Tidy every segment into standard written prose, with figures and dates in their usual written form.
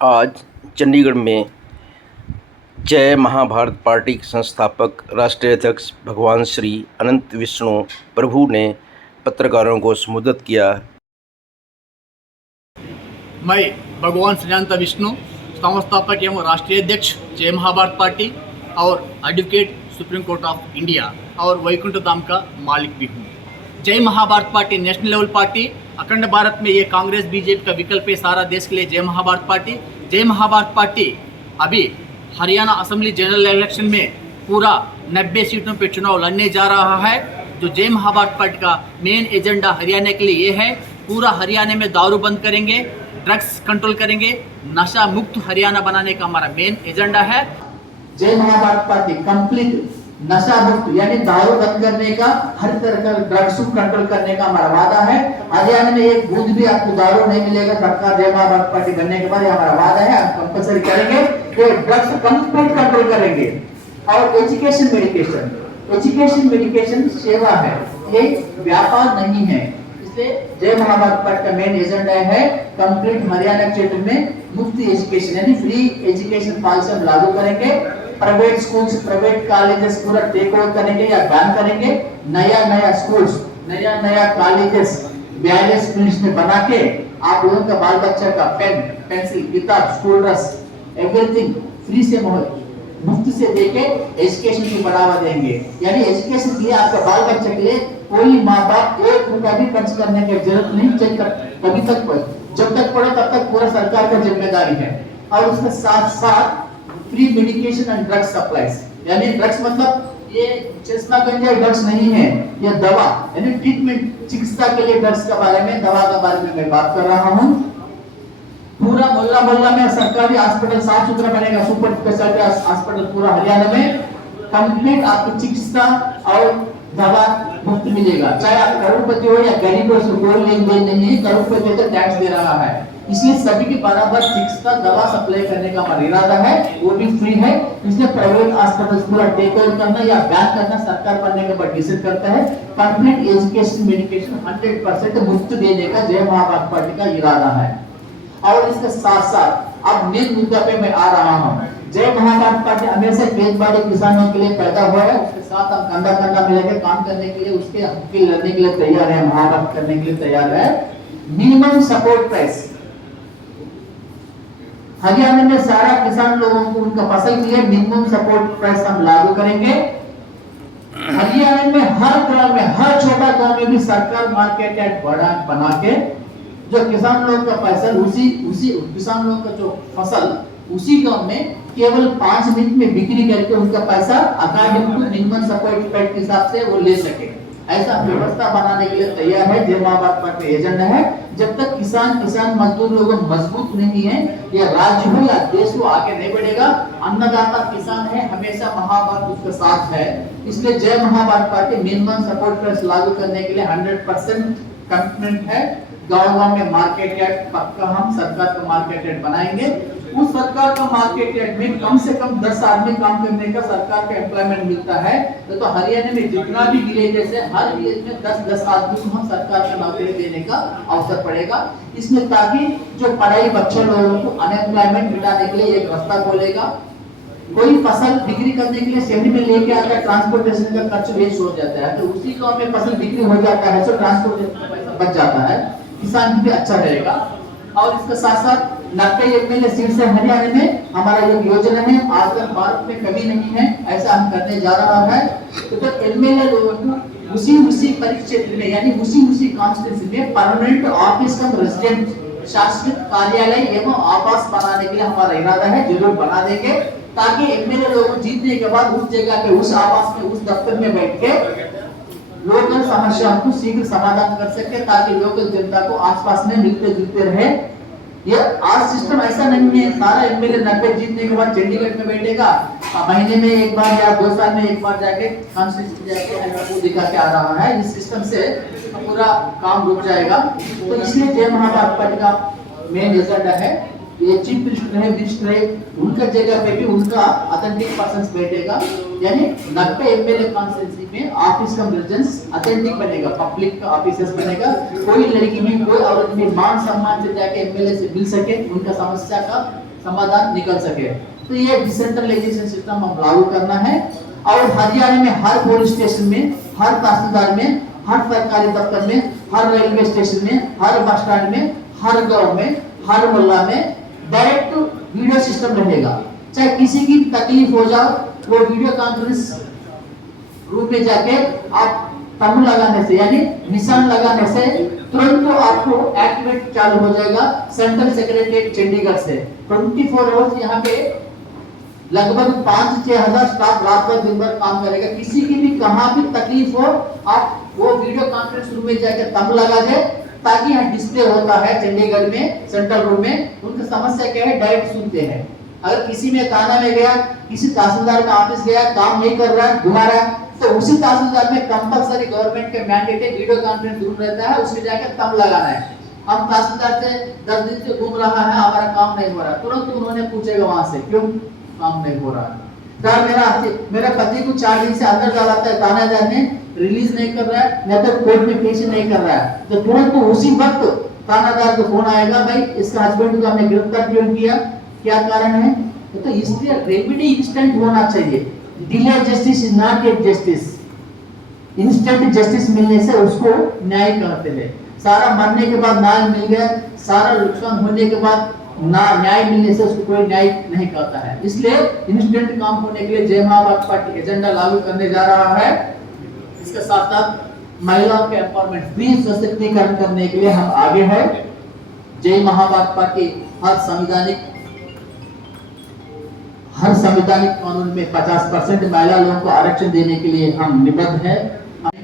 आज चंडीगढ़ में जय महाभारत पार्टी के संस्थापक राष्ट्रीय अध्यक्ष भगवान श्री अनंत विष्णु प्रभु ने पत्रकारों को संबोधित किया। मैं भगवान श्री अनंत विष्णु संस्थापक एवं राष्ट्रीय अध्यक्ष जय महाभारत पार्टी और advocate supreme court of India और वैकुंठ धाम का मालिक भी हूँ। Jai Mahabharat party national level party, अखंड भारत में ये कांग्रेस बीजेपी का विकल्प है सारा देश के लिए। जय महाभारत पार्टी, जय महाभारत पार्टी अभी हरियाणा असेंबली जनरल इलेक्शन में पूरा 90 सीटों पे चुनाव लड़ने जा रहा है। जो जय महाभारत पार्टी का मेन एजेंडा हरियाणा के लिए ये है, पूरा हरियाणा में दारू बंद करेंगे, ड्रग्स कंट्रोल करेंगे, नशा मुक्त हरियाणा बनाने का हमारा मेन एजेंडा है। जय महाभारत पार्टी कंप्लीट नशा मुक्त यानी दारू बंद करने का, हर तरह का ड्रग्स को कंट्रोल करने का हमारा वादा है। हरियाणा में एक बूंद भी आपको दारू नहीं मिलेगा। सरकार जय महाभारत पार्टी बनने के बाद हमारा वादा है, हम कंपलसरी करेंगे कि ड्रग्स कंप्लीट कंट्रोल करेंगे। और एजुकेशन मेडिकेशन सेवा है, ये व्यापार नहीं है। इसलिए जय महाभारत पार्टी का मेन एजेंडा है कंप्लीट हरियाणा क्षेत्र में मुफ्त एजुकेशन यानी फ्री एजुकेशन पॉलिसी हम लागू करेंगे। प्राइवेट स्कूल्स, प्राइवेट कॉलेजेस पूरा टेक ओवर करेंगे या बैन करेंगे। नया स्कूल्स, नया कॉलेजेस 42 यूनिट्स में बना के आप लोगों का बाल बच्चा का पेन, पेंसिल, किताब, स्कूल ड्रेस एवरीथिंग फ्री से मुफ्त से देके एजुकेशन को बढ़ावा देंगे। यानी एजुकेशन के लिए आपका बाल बच्चे के लिए कोई माँ बाप 1 रुपया भी खर्च करने की जरूरत नहीं। कभी तक जब तक पढ़े तब तक पूरा सरकार का जिम्मेदारी है। और उसके साथ साथ free medication and drugs supplies, यानी ड्रग्स मतलब ये चश्मा गंजा ड्रग्स नहीं है, ये दवा यानी ट्रीटमेंट, चिकित्सा के लिए ड्रग्स के बारे में, दवा के बारे में मैं बात कर रहा हूँ। पूरा मोहल्ला में सरकारी हॉस्पिटल साफ सुथरा बनेगा, सुपर स्पेशलिटी हॉस्पिटल पूरा हरियाणा में कंप्लीट आपको चिकित्सा और दवा मुफ्त मिलेगा। चाहे आप करोड़पति हो या गरीब हो, उसको कोई लेन देन नहीं है। करोड़पति तो टैक्स दे रहा है, इसलिए सभी के बराबर चिकित्सा दवा सप्लाई करने का हमारा इरादा है, वो भी फ्री है। इसलिए प्राइवेट हॉस्पिटल पूरा टेक ओवर करना या बैन करना सरकार बनने के बाद डिसाइड करता है। कंप्लीट एजुकेशन मेडिकेशन 100% मुफ्त देने का जय महाभारत पार्टी का इरादा है। और इसके साथ साथ अब मेन मुद्दा पे मैं आ रहा हूँ। जय महाभारत पार्टी हमेशा खेत-बाड़ी किसानों के लिए पैदा हुआ है, उसके साथ हम कंधा मिलाकर काम करने के लिए, उसके हक के लड़ने के लिए तैयार है, महाभारत करने के लिए तैयार है। मिनिमम सपोर्ट प्राइस हरियाणा में सारा किसान लोगों को उनका फसल के लिए मिनिमम सपोर्ट प्राइस हम लागू करेंगे। हरियाणा में हर गांव में, हर छोटा गांव में भी सरकार मार्केट यार्ड बना के जो किसान लोगों का पैसा उसी किसान लोगों का जो फसल उसी गांव में केवल 5 मिनट में बिक्री करके उनका पैसा according to minimum support price के हिसाब से वो ले सके, ऐसा व्यवस्था बनाने के लिए तैयार है। जय महाभारत पार्टी एजेंडा है। जब तक किसान मजदूर लोग मजबूत नहीं है, या राज्य हो या देश हो आगे नहीं बढ़ेगा। अन्नदाता किसान है, हमेशा महाभारत उसके साथ है। इसलिए Jai Mahabharat party minimum support price लागू करने के लिए 100% कमिटमेंट है। गाँव में मार्केट यार्ड पक्का हम सरकार का मार्केट यार्ड बनाएंगे। उस सरकार का मार्केट यार्ड में कम से कम 10 आदमी काम करने का सरकार का एम्प्लॉयमेंट मिलता है। तो हरियाणा में जितना भी विलेजेस है, हर विलेज में 10-10 आदमी को हम सरकार का नौकरी देने का अवसर पड़ेगा। इसमें ताकि जो पढ़ाई बच्चे लोगों को अनएम्प्लॉयमेंट मिटाने के लिए एक रास्ता खोलेगा। कोई फसल बिक्री करने के लिए शहर में लेके आता है, ट्रांसपोर्टेशन का खर्च वेस्ट हो जाता है, तो उसी गांव में फसल बिक्री हो जाता है, तो ट्रांसपोर्टेशन का पैसा बच जाता है, किसान भी अच्छा रहेगा। और इसके साथ साथ 90 एमएलए सीट से हरियाणा में हमारा एक योजना है, आज तक भारत में कभी नहीं है, ऐसा हम करने जा रहा है। तो एमएलए लोगों को उसी परिक्षेत्र में यानी उसी कॉन्स्टिट्यूएंसी में परमानेंट ऑफिस कम रेजिडेंट शासकीय कार्यालय एवं आवास बनाने के लिए हमारा इरादा है, जरूर बना देंगे। ताकि एमएलए लोगों जीतने के बाद उस जगह पे, उस आवास में, उस दफ्तर में बैठ के लोकल समस्याओं को शीघ्र समाधान कर सके, ताकि लोकल जनता को आसपास में मिलते जुलते रहे। ये आज सिस्टम ऐसा नहीं है सारा एमएलए 90 जीतने के बाद चंडीगढ़ में बैठेगा, महीने में एक बार या 2 साल में एक बार जाके कॉन्स्टिट्यूंसी जाके दिखा के आ रहा है। इस सिस्टम से पूरा काम रुक जाएगा। तो इसलिए जय महाभारत पार्टी का मेन एजेंडा है ये चीफ मिनिस्टर रहे, उनका जगह पे भी उनका ऑथेंटिक पर्सन बैठेगा। यानी 90 एमएलए कॉन्स्टिट्यूंसी में ऑफिस कम रेजिडेंस ऑथेंटिक बनेगा, पब्लिक का ऑफिसर्स बनेगा। कोई लड़की भी, कोई औरत भी मान सम्मान से जाके एमएलए से मिल सके, उनका समस्या का समाधान निकल सके। तो ये डिसेंट्रलाइजेशन सिस्टम हम लागू करना है और हरियाणा में हर पुलिस स्टेशन में, हर तहसीलदार में, हर सरकारी दफ्तर में, हर रेलवे स्टेशन में, हर बस स्टैंड में, हर गांव में, हर मोहल्ला में डायरेक्ट वीडियो सिस्टम रहेगा। चाहे किसी की तकलीफ हो जाओ, वो वीडियो कॉन्फ्रेंस रूम में जाके आप तंबू लगाने से यानी निशान लगाने से तुरंत तो आपको एक्टिवेट चालू हो जाएगा सेंट्रल सेक्रेटरीट चंडीगढ़ से। 24 आवर्स यहाँ पे लगभग 5-6 हजार स्टाफ रात भर दिन भर काम करेगा। किसी की भी कहाँ भी तकलीफ हो, आप वो वीडियो कॉन्फ्रेंस रूम में जाकर तंबू लगा दे, ताकि यहाँ डिस्प्ले होता है चंडीगढ़ में सेंट्रल रूम में, उनकी समस्या क्या है डायरेक्ट सुनते हैं। अगर किसी में थाना में गया, किसी तहसीलदार का ऑफिस गया, काम नहीं कर रहा है, घुमा रहा है, तो उसी तहसीलदार में कंपलसरी गवर्नमेंट के मैंडेट है वीडियो कॉन्फ्रेंस रूम रहता है, उसमें जाकर तंबू लगाना है। हम तहसीलदार से 10 दिन से घूम रहा है, हमारा काम नहीं हो रहा, तुरंत उन्होंने पूछेगा वहां से क्यों काम नहीं हो रहा है। मेरा पति को 4 दिन से अंदर डाला था थानेदार ने, रिलीज नहीं कर रहा है, न तो कोर्ट में पेश नहीं कर रहा है, तो तुरंत उसी वक्त थानेदार को फोन आएगा, भाई इसका हस्बैंड को हमने गिरफ्तार क्यों किया, क्या कारण है। तो इसलिए रेमेडी इंस्टेंट होना चाहिए। Delay justice is not a justice. Instant justice मिलने से उसको न्याय कहते हैं। सारा मरने के बाद न्याय मिल गया, सारा नुकसान होने के बाद ना न्याय मिलने से उसको कोई न्याय नहीं कहता है। इसलिए इंस्टेंट काम होने के लिए जय महाभारत पार्टी एजेंडा लागू करने जा रहा है। इसके साथ साथ महिलाओं के एम्पावरमेंट, फ्री सशक्तिकरण करने के लिए हम आगे हैं। जय महाभारत पार्टी हर संवैधानिक कानून में 50% महिला लोगों को आरक्षण देने के लिए हम निबद्ध है।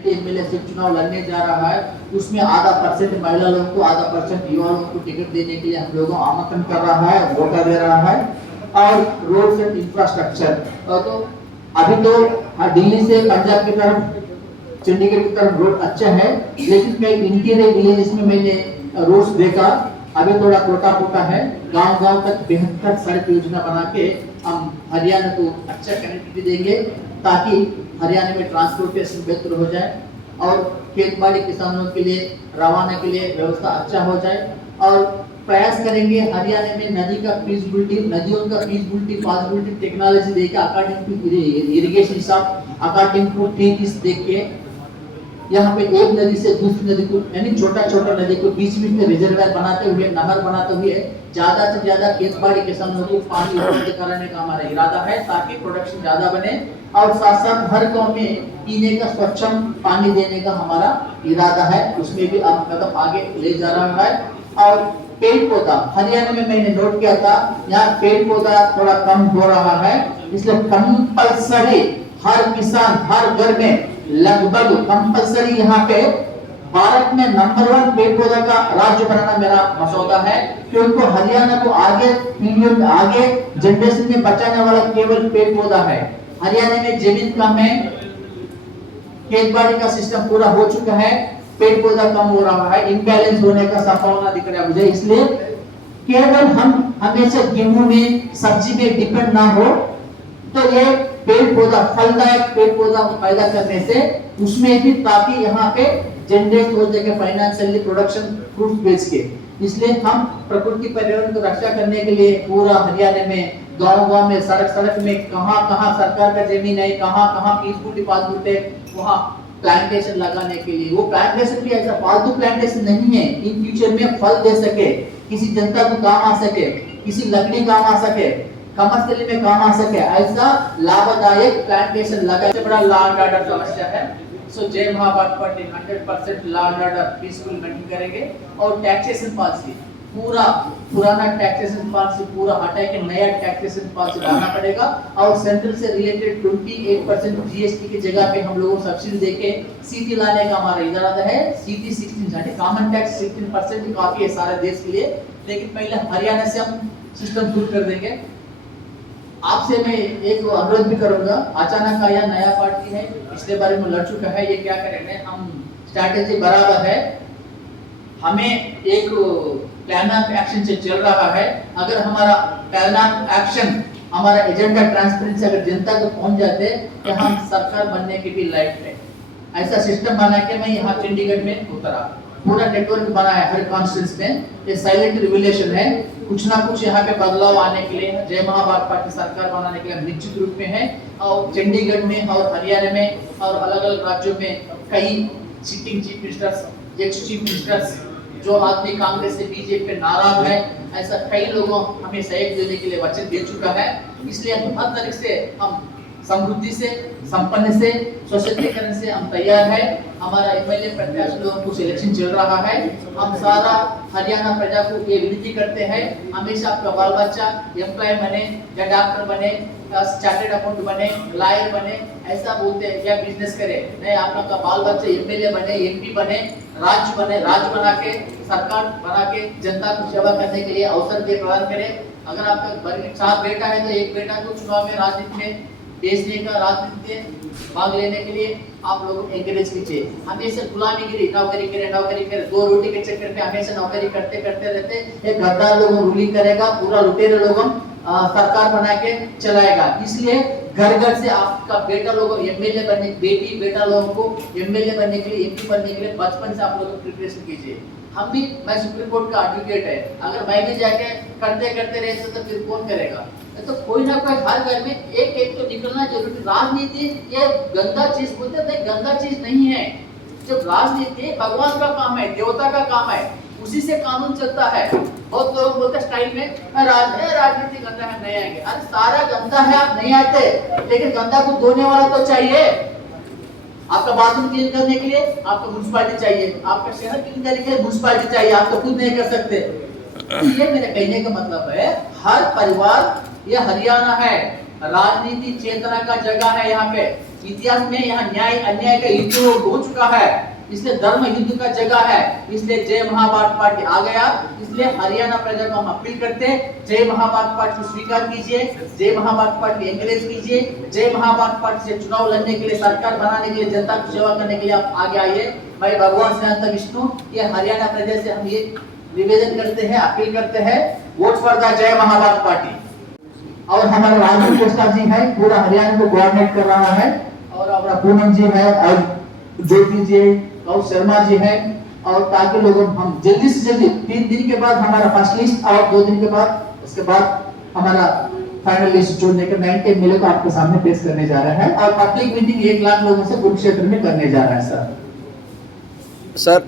एमएलए से चुनाव लड़ने जा रहा है, उसमें आधा % महिला लोगों को, आधा % युवा लोगों को टिकट देने के लिए हम लोगों को आमंत्रण कर रहा है, वोटा दे रहा है। और रोड एंड इंफ्रास्ट्रक्चर, तो अभी तो दिल्ली से पंजाब की तरफ, चंडीगढ़ की तरफ रोड अच्छा है, लेकिन कई इंटीरियर विलेजेस में मैंने रोड्स देखा अभी थोड़ा टूटा है। गांव-गांव तक बेहतर सड़क योजना बना के हम हरियाणा को अच्छा कनेक्टिविटी देंगे, ताकि हरियाणा में ट्रांसपोर्टेशन बेहतर हो जाए और खेत-बाड़ी किसानों के लिए रवाना के लिए व्यवस्था अच्छा हो जाए। और प्रयास करेंगे हरियाणा में नदियों का फीजिबिलिटी पॉसिबिलिटी टेक्नोलॉजी देके according to irrigation shop, according to trees देख के यहाँ पे एक नदी से दूसरी नदी को, यानी छोटा नदी को बीच में रिजर्वायर बनाते हुए, नहर बनाते हुए ज्यादा से ज्यादा खेत-बाड़ी किसानों को पानी उपलब्ध कराने का हमारा इरादा है, ताकि प्रोडक्शन ज्यादा बने। और साथ साथ हर गांव में पीने का स्वच्छ पानी देने का हमारा इरादा है, उसमें भी हम कदम आगे ले जा रहा है। और पेड़ पौधा हरियाणा में मैंने नोट किया था, यहाँ पेड़ पौधा थोड़ा कम हो रहा है, इसलिए कंपल्सरी हर किसान हर घर में लगभग कंपल्सरी यहाँ पे भारत में नंबर 1 पेड़ पौधा का राज्य बनाना मेरा मसौदा है, क्योंकि हरियाणा को आगे पीढ़ियों में, आगे जनरेशन में बचाने वाला केवल पेड़ पौधा है। हरियाणा में जमीन कम है, खेत-बाड़ी का सिस्टम पूरा हो चुका है, पेड़ पौधा कम हो रहा है, इम्बैलेंस होने का संभावना दिख रहा है मुझे। इसलिए केवल हम हमेशा गेहूं में, सब्जी में डिपेंड ना हो, तो ये पेड़ पौधा, फलदायक पेड़ पौधा पैदा करने से उसमें भी, ताकि यहाँ पे जनरेट हो जाए फाइनेंशियली प्रोडक्शन फ्रूट बेच के। इसलिए हम प्रकृति पर्यावरण को रक्षा करने के लिए पूरा हरियाणा में गांव-गांव में, सड़क में कहां सरकार का जमीन है, कहां पीसफुल है, वहां प्लांटेशन लगाने के लिए। वो प्लांटेशन भी ऐसा फालतू प्लांटेशन नहीं है, इन फ्यूचर में फल दे सके, किसी जनता को काम आ सके, किसी लकड़ी काम आ सके, कमर्शियल में काम आ सके, ऐसा लाभदायक प्लांटेशन लगा। सबसे बड़ा लॉ एंड ऑर्डर समस्या है। So Jai Mahabharat party 100% law and order peaceful maintain करेंगे। और टैक्सेशन पॉलिसी, पूरा पुराना टैक्सेशन पॉलिसी पूरा हटा के नया टैक्सेशन पॉलिसी लाना पड़ेगा। और सेंट्रल से रिलेटेड 28% जीएसटी की जगह पे हम लोगों को सब्सिडी देके सीटी लाने का हमारा इरादा है। सीटी 16 कॉमन टैक्स 16% काफी है सारे देश के लिए, लेकिन पहले हरियाणा से हम सिस्टम शुरू कर देंगे। आपसे मैं एक अनुरोध भी करूंगा, अचानक आया नया पार्टी है, पिछले बारे में लड़ चुका है, ये क्या करेंगे, हम स्ट्रैटेजी बराबर है, हमें एक प्लान ऑफ एक्शन से चल रहा है। अगर हमारा प्लान ऑफ एक्शन, हमारा एजेंडा ट्रांसपेरेंसी अगर जनता को पहुंच जाते तो हम सरकार बनने की भी लायक है। ऐसा सिस्टम बना के मैं यहाँ चंडीगढ़ में उतरा, पूरा नेटवर्क बना है हर कॉन्स्टिट्यूंसी में। ये साइलेंट रिवोल्यूशन है, कुछ ना कुछ यहाँ पे बदलाव आने के लिए जय महाभारत पार्टी सरकार बनाने के लिए निश्चित रूप में है। और चंडीगढ़ में और हरियाणा में और अलग अलग राज्यों में कई sitting chief ministers, ex chief ministers, जो आदमी कांग्रेस से बीजेपी पे नाराज है, ऐसा कई लोगों हमें सहयोग देने के लिए वचन दे चुका है। इसलिए हम हर तरह से हम समृद्धि से, संपन्न से, सशक्तिकरण से हम तैयार है। हमारा एमएलए प्रत्याशी लोगों को सिलेक्शन चल रहा है। हम सारा हरियाणा प्रजा को ये विनती करते हैं, हमेशा आपका बाल बच्चा एम्प्लॉय बने या डॉक्टर बने, चार्टेड अकाउंट बने, लॉयर बने, ऐसा बोलते हैं या बिजनेस करे, नहीं आप लोग का बाल बच्चा एमएलए बने, एमपी बने, राज्य बने, राज्य बना के सरकार बना के जनता को सेवा करने के लिए अवसर दे प्रदान करे। अगर आपका 4 बेटा है तो एक बेटा को चुनाव में राजनीति में भेजने का, राजनीति में भाग लेने के लिए आप लोग एंकरेज कीजिए। हमेशा गुलामीगिरी, नौकरी करे, 2 रोटी के चक्कर में हमेशा नौकरी करते रहते, एक गद्दार लोग रूलिंग करेगा, पूरा लुटेरे लोग सरकार बना के चलाएगा। इसलिए घर घर से आपका बेटा लोगों एमएलए बनने, बेटी बेटा लोगों को एमएलए बनने के लिए, एमपी बनने के लिए बचपन से आप लोग प्रिपरेशन कीजिए। हम भी, मैं सुप्रीम कोर्ट का एडवोकेट है, अगर मैं भी जाके करते रहे तो फिर कौन करेगा? तो कोई ना कोई हर घर में एक तो निकलना जरूरी। राजनीति ये गंदा चीज बोलते नहीं, गंदा चीज नहीं है। जब राजनीति भगवान का काम है, देवता का काम है, उसी से कानून चलता है। बहुत लोग बोलते स्टाइल में राजनीति गंदा है, नहीं आएंगे। अरे सारा गंदा है, आप नहीं आते, लेकिन गंदा को धोने वाला तो चाहिए। आपका बाथरूम क्लीन करने के लिए आपको म्युनिसिपैलिटी चाहिए, आपका शहर क्लीन करने के लिए म्युनिसिपैलिटी चाहिए, आप तो खुद नहीं कर सकते। ये मेरे कहने का मतलब है, हर परिवार, ये हरियाणा है, राजनीति चेतना का जगह है। यहाँ पे इतिहास में यहाँ न्याय अन्याय का युद्ध हो चुका है, इसलिए धर्म युद्ध का जगह है। इसलिए जय महाभारत पार्टी आ गया। इसलिए हरियाणा प्रजा को हम अपील करते हैं, जय महाभारत पार्टी को स्वीकार कीजिए, जय महाभारत पार्टी एंकरेज कीजिए, जय महाभारत पार्टी से चुनाव लड़ने के लिए, सरकार बनाने के लिए, जनता की सेवा करने के लिए आप आगे आइए। भाई भगवान श्री अनंत विष्णु, ये हरियाणा प्रजा से हम ये निवेदन करते हैं, अपील करते हैं, वोट फॉर द जय महाभारत पार्टी। और हमारा राजू कोस्टा जी है, पूरा हरियाणा को कोऑर्डिनेट कर रहा है, और हमारा पूनम जी है, और ज्योति जी, और शर्मा जी है, और ताकि लोग हम जल्दी से जल्दी 3 दिन के बाद हमारा फर्स्ट लिस्ट और 2 दिन के बाद, उसके बाद हमारा फाइनल लिस्ट जोड़ने का 9 एमएलए को आपके सामने पेश करने जा रहा है। और पब्लिक मीटिंग 1 लाख लोगों से कुरुक्षेत्र में करने जा रहा है। सर,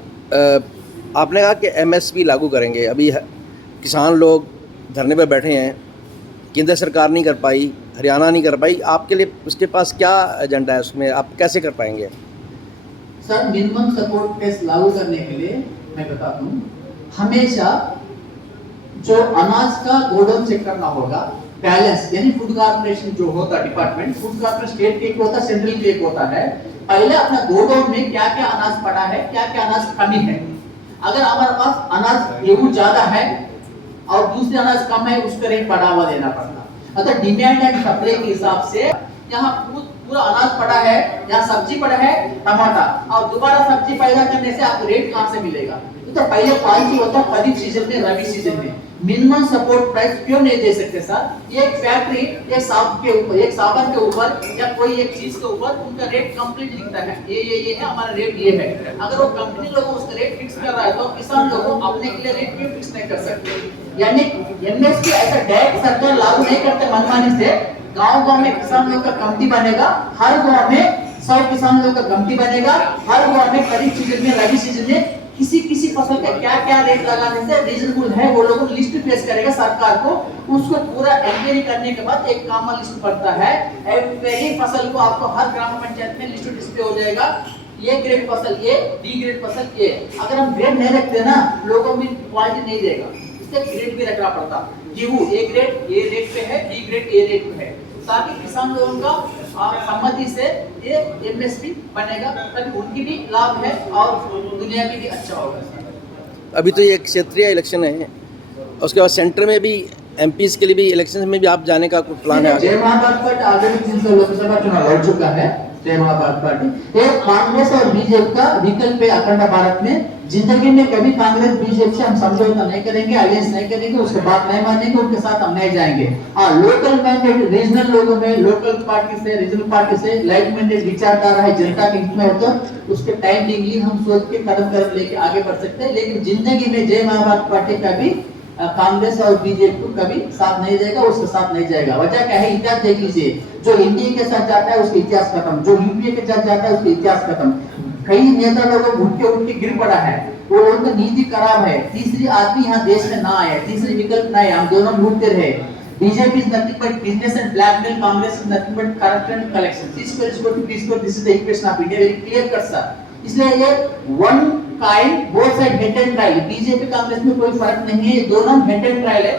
आपने कहा कि एमएसपी लागू करेंगे। अभी किसान लोग धरने पर बैठे हैं, केंद्र सरकार नहीं कर पाई, हरियाणा नहीं कर पाई, आपके लिए उसके पास क्या एजेंडा है, उसमें आप कैसे कर पाएंगे? सर, मिनिमम सपोर्ट प्राइस लागू करने के लिए मैं बता दूं, हमेशा जो अनाज का गोडाउन चेक करना होगा, बैलेंस, यानी फूड कॉर्पोरेशन जो होता डिपार्टमेंट, फूड कॉर्पोरेशन स्टेट के एक होता, सेंट्रल के एक होता है। पहले अपना गोडाउन में क्या क्या अनाज पड़ा है, क्या क्या अनाज कमी है। अगर हमारे पास अनाज गेहूं ज्यादा है और दूसरे अनाज कम है, उसका रेट बढ़ावा देना पड़ता। अगर डिमांड एंड सप्लाई के हिसाब से यहाँ पूरा अनाज पड़ा है, यहाँ सब्जी पड़ा है टमाटर, और दोबारा सब्जी पैदा करने से आपको रेट कहाँ से मिलेगा? तो पहले क्वालिटी होता है खरीफ सीजन में, रबी सीजन में। मिनिमम सपोर्ट प्राइस क्यों नहीं दे सकते सर? ये एक फैक्ट्री एक साबुन के ऊपर, एक साबुन के ऊपर या कोई एक चीज के ऊपर उनका रेट कंप्लीट लिखता है, ये है हमारा रेट, ये है। अगर वो कंपनी लोगों उसका रेट फिक्स कर रहा है, तो किसान लोगों अपने के लिए रेट क्यों फिक्स नहीं कर सकते? यानी एमएसपी ऐसा डायरेक्ट सरकार लागू नहीं करते मनमानी से। गांव-गांव में किसान लोग का कमेटी बनेगा, हर गांव में 100 किसान लोग का कमेटी बनेगा, हर गांव में खरीफ सीजन में, रबी सीजन में किसी फसल का क्या क्या रेट लगाने से रीजनेबल है, वो लोगों लिस्ट पेश करेगा सरकार को। उसको पूरा इंक्वायरी करने के बाद एक कॉमन लिस्ट पड़ता है, वही फसल को आपको हर ग्राम पंचायत में लिस्ट डिस्प्ले हो जाएगा, ये ग्रेड फसल ये, डी ग्रेड फसल ये। अगर हम ग्रेड नहीं रखते ना, लोगों में क्वालिटी नहीं देगा, इसलिए ग्रेड भी रखना पड़ता। गेहूं ए ग्रेड ये रेट पे है, डी ग्रेड ए रेट पे है, ताकि किसान लोगों का सम्मति से ये एमएसपी बनेगा, ताकि उनकी भी लाभ है और दुनिया की भी अच्छा होगा। अभी तो ये क्षेत्रीय इलेक्शन है, उसके बाद सेंटर में भी एमपीज के लिए भी इलेक्शन में भी आप जाने का कुछ प्लान है? जय महाभारत पार्टी आगामी 300 लोकसभा चुनाव लड़ चुका है। जय महाभारत पार्टी एक कांग्रेस और बीजेपी का विकल्प है अखंड भारत में। जिंदगी में कभी कांग्रेस बीजेपी से हम समझौता नहीं करेंगे, अलायंस नहीं करेंगे, उसके बात नहीं मानेंगे, उनके साथ हम नहीं जाएंगे। लोकल मैंडेट रीजनल लोगों में, लोकल पार्टी से, रीजनल पार्टी से लाइक मैंडेट विचारधारा है, जनता के हित में हो तो उसके टाइमिंगली हम सोच के कदम लेके आगे बढ़ सकते हैं। लेकिन जिंदगी में जय महाभारत पार्टी का भी कांग्रेस और बीजेपी को कभी साथ नहीं देगा, उसके साथ नहीं जाएगा। वजह क्या है, इतिहास देख लीजिए, जो एनडीए के साथ जाता है उसका इतिहास खत्म, जो यूपीए के साथ जाता है उसका इतिहास खत्म। कई नेता लोग उठ के गिर पड़ा है, वो लोगों की नीति खराब है। तीसरी आदमी यहाँ देश में ना आए, तीसरी विकल्प ना आए, हम दोनों लूटते रहे। BJP is nothing but business and blackmail, Congress is nothing but corruption and collection. This is the equation of India, very clear cut sir. इसलिए ये one kind both side head and trial, BJP Congress में कोई फर्क नहीं है, दोनों head and trial है,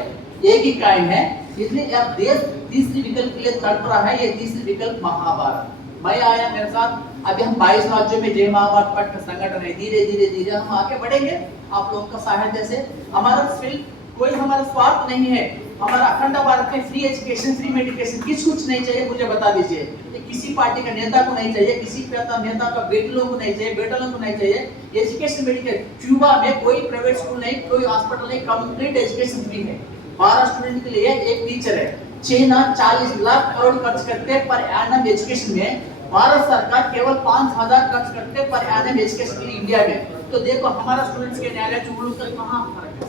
एक ही काइंड है। इसलिए अब देश तीसरी विकल्प के लिए तड़प रहा है, ये तीसरी विकल्प महाभारत। मैं आया मेरे साथ, अभी हम 22 राज्यों में जय महाभारत पार्टी का संगठन है, धीरे धीरे धीरे हम आगे बढ़ेंगे आप लोगों का सहायता से। हमारा सिर्फ कोई हमारा स्वार्थ नहीं है, हमारा अखंड भारत में फ्री एजुकेशन, फ्री मेडिकेशन, कुछ नहीं चाहिए, मुझे बता दीजिए। किसी पार्टी का नेता को नहीं चाहिए, किसी नेता का बेटे लोगों को नहीं चाहिए, बेटा लोगों को नहीं चाहिए। एजुकेशन मेडिकल, क्यूबा में कोई प्राइवेट स्कूल नहीं, कोई हॉस्पिटल नहीं, कंप्लीट एजुकेशन फ्री है। 12 स्टूडेंट के लिए एक टीचर है। चाइना 40 लाख करोड़ खर्च करते हैं पर एनम एजुकेशन में, भारत सरकार केवल 5000 खर्च करते हैं पर एनम एजुकेशन के लिए इंडिया में। तो देखो हमारा स्टूडेंट्स के न्यायालय चुगलू का कहां फर्क है।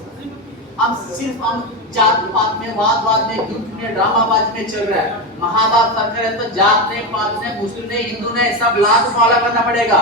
हम जात पात में, वाद में, युद्ध में, ड्रामाबाजी में चल रहा है। महाभारत सरकार है तो जात ने, पात ने, मुस्लिम ने, हिंदू ने सब लाख फॉलो करना पड़ेगा।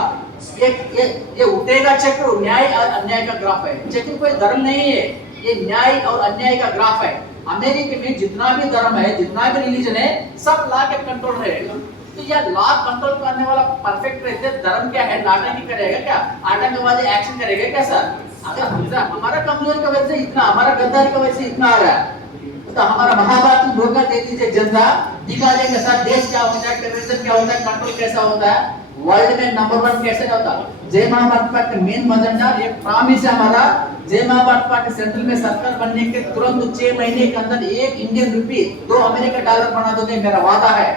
ये उठेगा चक्र, न्याय और अन्याय का ग्राफ है। चक्र कोई धर्म नहीं है, ये न्याय और अन्याय का ग्राफ है। अमेरिका में जितना भी धर्म है, जितना भी रिलीजन है, सब लॉ के कंट्रोल रहेगा। तो यह लॉ कंट्रोल करने वाला परफेक्ट रहते, धर्म क्या है, नाटक करेगा क्या, आतंकवादी एक्शन करेगा क्या सर? अगर हमारा कमजोरी का वजह से इतना, हमारा गद्दारी का वजह से इतना आ रहा है, तो हमारा महाभारत धोखा दे दीजिए जनता, दिखा देंगे सर देश क्या होता है, टेररिज्म क्या होता है, कंट्रोल कैसा होता है, वर्ल्ड में नंबर 1 कैसे होता है। जय महाभारत पार्टी मेन मजेंडा, ये प्रॉमिस है हमारा। जय महाभारत पार्टी सेंट्रल में सरकार बनने के तुरंत 6 महीने के अंदर 1 इंडियन रुपी 2 अमेरिका डॉलर बना दोगे, मेरा वादा है।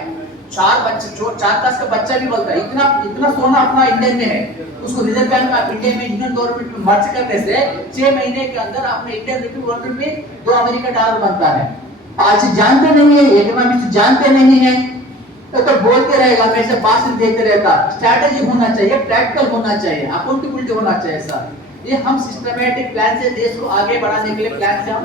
4 क्लास का बच्चा भी बोलता है, इतना सोना अपना इंडियन में है, उसको रिजर्व बैंक ऑफ इंडिया में इंडियन गवर्नमेंट में मर्ज करने से 6 महीने के अंदर अपने इंडियन रुपी 1 रुपी 2 अमेरिका डॉलर बनता है। आज जानते नहीं है, इकोनॉमिक्स जानते नहीं है, तो बोलते रहेगा, हमेशा भाषण देते रहता। स्ट्रैटेजी होना चाहिए, प्रैक्टिकल होना चाहिए, अकाउंटेबिलिटी होना चाहिए सर। ये हम सिस्टमैटिक प्लान से देश को आगे बढ़ाने के लिए प्लान से हम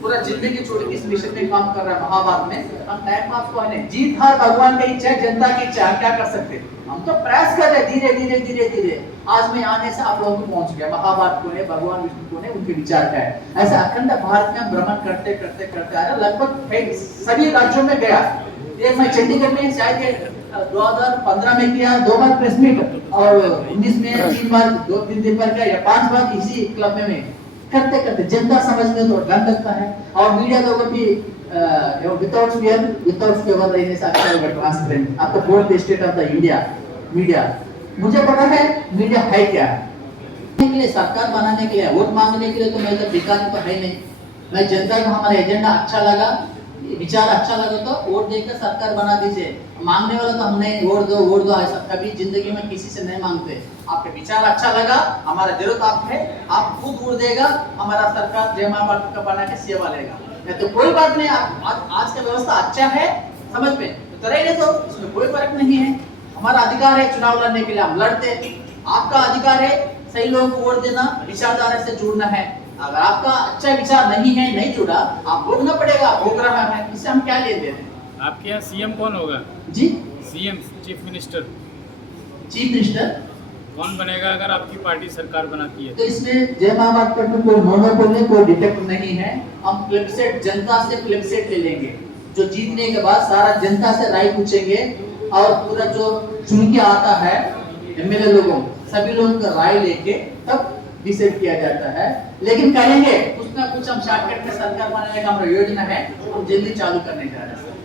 पूरा जिंदगी छोड़ के इस मिशन में काम कर रहा है। महाभारत में हम टाइम पास को है, जीत हार भगवान की इच्छा है, जनता की इच्छा, क्या कर सकते हैं। हम तो प्रयास कर रहे हैं, धीरे धीरे आज मैं आने से आप लोगों को पहुंच गया। महाभारत को है, भगवान विष्णु को है, उनके विचार क्या है। ऐसा अखंड भारत में भ्रमण करते करते आ रहा, लगभग सभी राज्यों में गया। ये मैं चंडीगढ़ में शायद 2015 में किया, 2 बार प्रेस मीट, और 19 में 3 बार, 2-3 दिन पर किया, या 5 बार इसी क्लब में करते जनता समझ में तो डर लगता है। और मीडिया लोगों की विदाउट फेवर रहने से अच्छा होगा, ट्रांसपेरेंट। आप तो बोल the state of the India media, मुझे पता है मीडिया है क्या के लिए, सरकार बनाने के लिए, वोट मांगने के लिए तो मैं तो भिखारी तो है नहीं। मैं जनता को हमारा एजेंडा अच्छा लगा, विचार अच्छा लगा तो वोट देकर सरकार बना दीजिए। मांगने वाला तो हमने वोट दो ऐसा कभी जिंदगी में किसी से नहीं मांगते। आपके विचार अच्छा लगा, हमारा जरूरत आप है, आप खुद वोट देगा, हमारा सरकार जय महाभारत का बना के सेवा लेगा। नहीं तो कोई बात नहीं, आज का व्यवस्था अच्छा है समझ में तो रहेंगे, तो इसमें कोई फर्क नहीं है। हमारा अधिकार है चुनाव लड़ने के लिए, हम लड़ते, आपका अधिकार है सही लोगों को वोट देना, विचारधारा से जुड़ना है। अगर आपका अच्छा विचार नहीं है, नहीं जुड़ा, आप भोगना पड़ेगा, भोग रहा है, इससे हम क्या लेते हैं। आपके यहाँ सीएम कौन होगा? जी सीएम, चीफ मिनिस्टर कौन बनेगा अगर आपकी पार्टी सरकार बनाती है? तो इसमें जय महाभारत पर कोई मोनोपोल नहीं, कोई डिटेक्ट नहीं है। हम प्लेबसेट, जनता से प्लेबसेट ले लेंगे, जो जीतने के बाद सारा जनता से राय पूछेंगे, और पूरा जो चुन के आता है एमएलए लोगों, सभी लोगों का राय लेके तब डिसाइड किया जाता है। लेकिन करेंगे कुछ ना कुछ हम शॉर्टकट में सरकार बनाने का हमारा योजना है, हम जल्दी चालू करने जा रहे हैं।